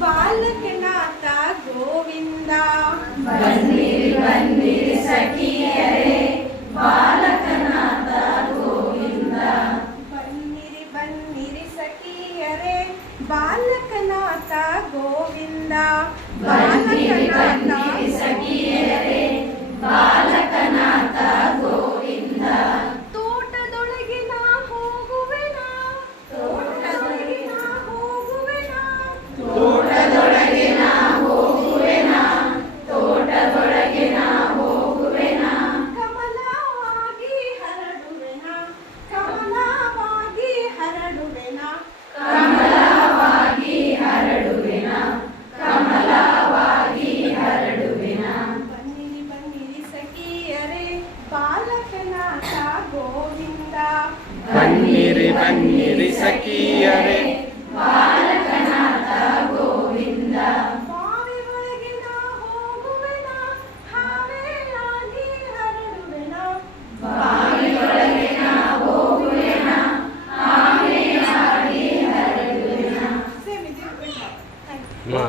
ಬಾಲಕನಾಥ ಗೋವಿಂದ. ಬನ್ನಿರಿ ಬನ್ನಿರಿ ಸಖಿಯರೇ ಬಾಲಕನಾಥ ಗೋವಿಂದ. ಬನ್ನಿರಿ ಬನ್ನಿರಿ ಸಖಿಯರೇ ಬಾಲಕನಾಥ ಗೋವಿಂದ. ಬನ್ನಿರಿ ಬನ್ನಿರಿ ಸಖಿಯರೇ ಬಾಲಕನಾಥ ಗೋವಿಂದ. ತೋಟದೊಳಗೆ ನಾ ಹೋಗುವೆನಾ, ತೋಟದೊಳಗೆ ನಾ ಹೋಗುವೆನಾ, ತೋಟದೊಳಗೆ ನಾ ಹೋಗುವೆನಾ, ತೋಟದೊಳಗೆ ನಾ ಹೋಗುವೆನಾ. ಕಮಲವಾಗಿ ಹರಡುವೆನಾ, ಕಮಲವಾಗಿ ಹರಡುವೆನಾ, ಕಮಲವಾಗಿ ಹರಡುವೆನಾ, ಕಮಲವಾಗಿ ಹರಡುವೆನಾ. ಬನ್ನಿರಿ ಬನ್ನಿರಿ ಸಖಿಯರೇ ಬಾಲಕನಾಥ ಗೋವಿಂದ. ಬನ್ನಿರಿ ಬನ್ನಿರಿ ಸಖಿಯರೇ ಬಾಲಕನಾಥ ಗೋವಿಂದ. ಬಾವಿ ಒಳಗೆ ನಾ ಹೋಗುವೆನಾ, ಹಾವೇನಾಗಿ ಹರಡುವೆನಾ, ಬಾವಿಯೊಳಗೆ ನಾ ಹೋಗುವೆನಾ, ಆಮೆಯಾಗಿ ಹರಡುವೆನಾ. ಸೇಮ್ ಇದೆ. ಮಾ